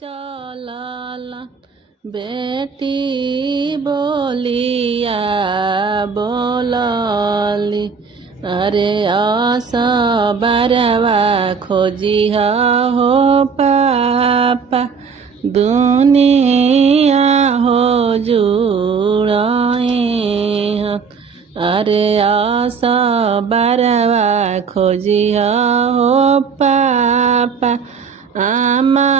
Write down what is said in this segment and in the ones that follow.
चललन बेटी बोलिया बोलली अरे असबरवा खोजिहा हो पापा दुनिया हो जुड़े अरे असबरवा खोजिहा हो पापा आमा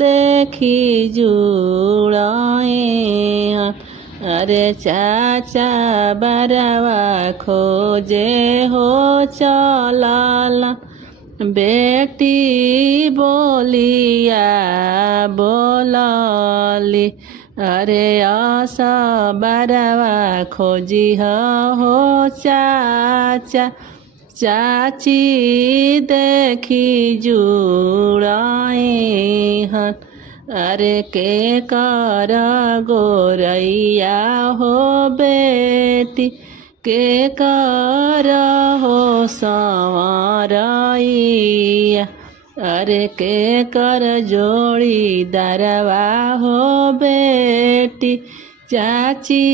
देखी जुड़े अरे चाचा बरवा खोजे हो चलल बेटी बोलिया बोलली अरे असबरवा खोजिहा हो चाचा चाची देखी जुड़े अरे के कर गोरैया हो बेटी के कर हो संवरैया अरे के कर जोड़ी दरवा हो बेटी चाची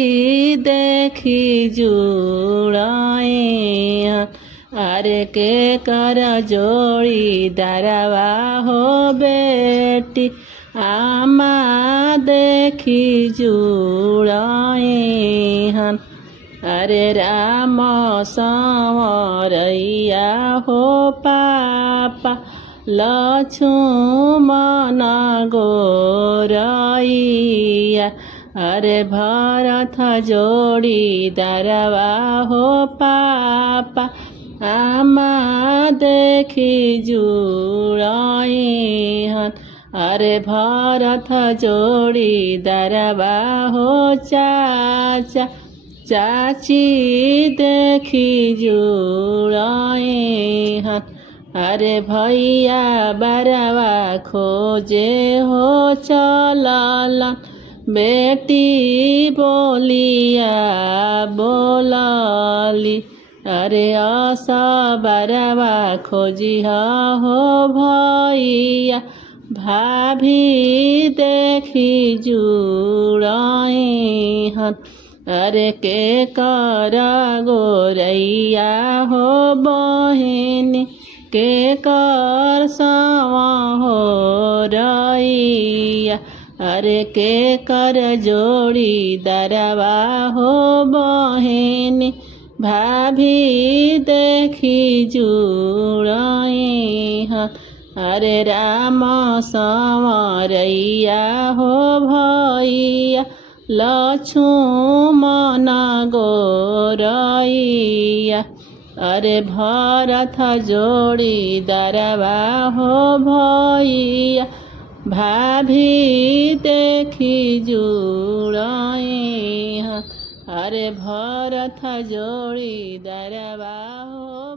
देखी जुड़े अरे के कर जोड़ी दरवा हो बेटी आमा देखी जुड़े अरे राम संवरैया हो पापा लक्ष्मण गोरैया अरे भरत जोड़ी दरवा हो पापा आमा देखी जुड़े अरे भरत जोड़ी दरवा हो चाचा चाची देखी जुड़े अरे भैया बरवा खोजे हो चलल बेटी बोलिया बोलली अरे असबरवा खोजिहा हो भैया भाभी देखी जुड़े अरे के कर गोरैया हो बहिनी के कर सवा हो रैया अरे के कर जोड़ी दरवा हो बहिनी भाभी देखी जुड़े अरे राम संवरैया हो भैया लक्ष्मण गोरैया अरे भरत जोड़ी दरवा हो भैया भाभी देखी जुड़े अरे भरत जोड़ी दरवा हो